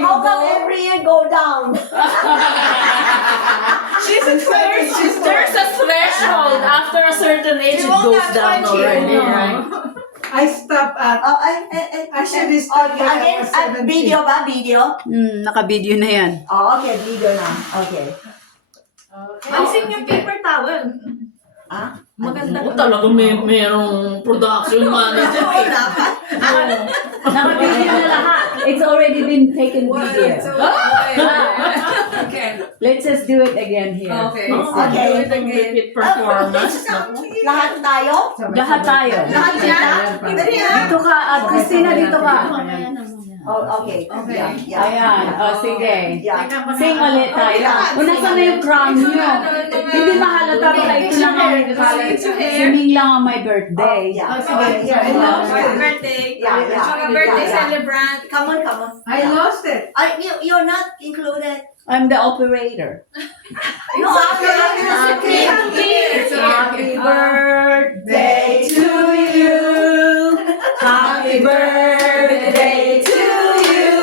How come every year go down? There's a threshold after a certain age, it goes down already, right? I stop at, I should stop at Again, 70. video ba? Video? Naka-video na yan. Oh, okay, video na. Okay. Pansin yung paper towel. Ah? Maganda. Oo, talagang merong production manager. Naka-video na lahat. It's already been taken video. Okay. Let's just do it again here. Okay. Okay. Repeat performance. Lahat tayo? Lahat tayo. Lahat yan? Dito ka, at Christina, dito ka. Oh, okay. Okay. Yeah. Ayan, sige. Yeah. Sing ulit tayo. Una sa na yung crown nyo. Hindi mahalata pala ito lang ang singing lang on my birthday. Yeah. Okay. Yeah. Happy birthday. Yeah, yeah. Happy birthday, Yeah. celebrant. Come on, come on. I lost it. You're not included. I'm the operator. No, Happy birthday to you. Happy birthday to you.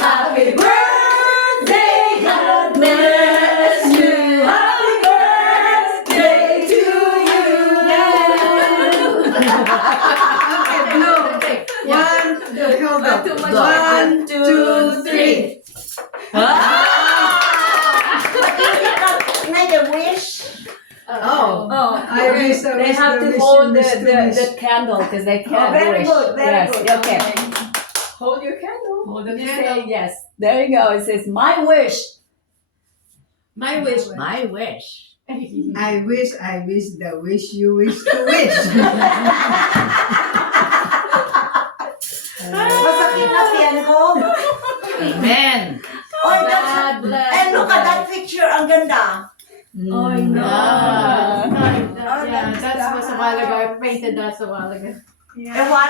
Happy birthday, God bless you. Happy birthday to you. Okay, blow. Hold up. One, two, three. Make a wish. Oh. I wish I They wish have the to wish hold you wish to wish. the candle because they can't very wish. good, very Yes, good. okay. Hold your candle. Hold the say yes. There you go. It says my wish. My wish. My wish. I wish the wish you wish to wish. Masakit na tiyan ko. Amen. Oh, that's, and look at that picture. Ang ganda. Oh, no. Ah. Yeah, that's was a while ago. I painted that a while ago. And what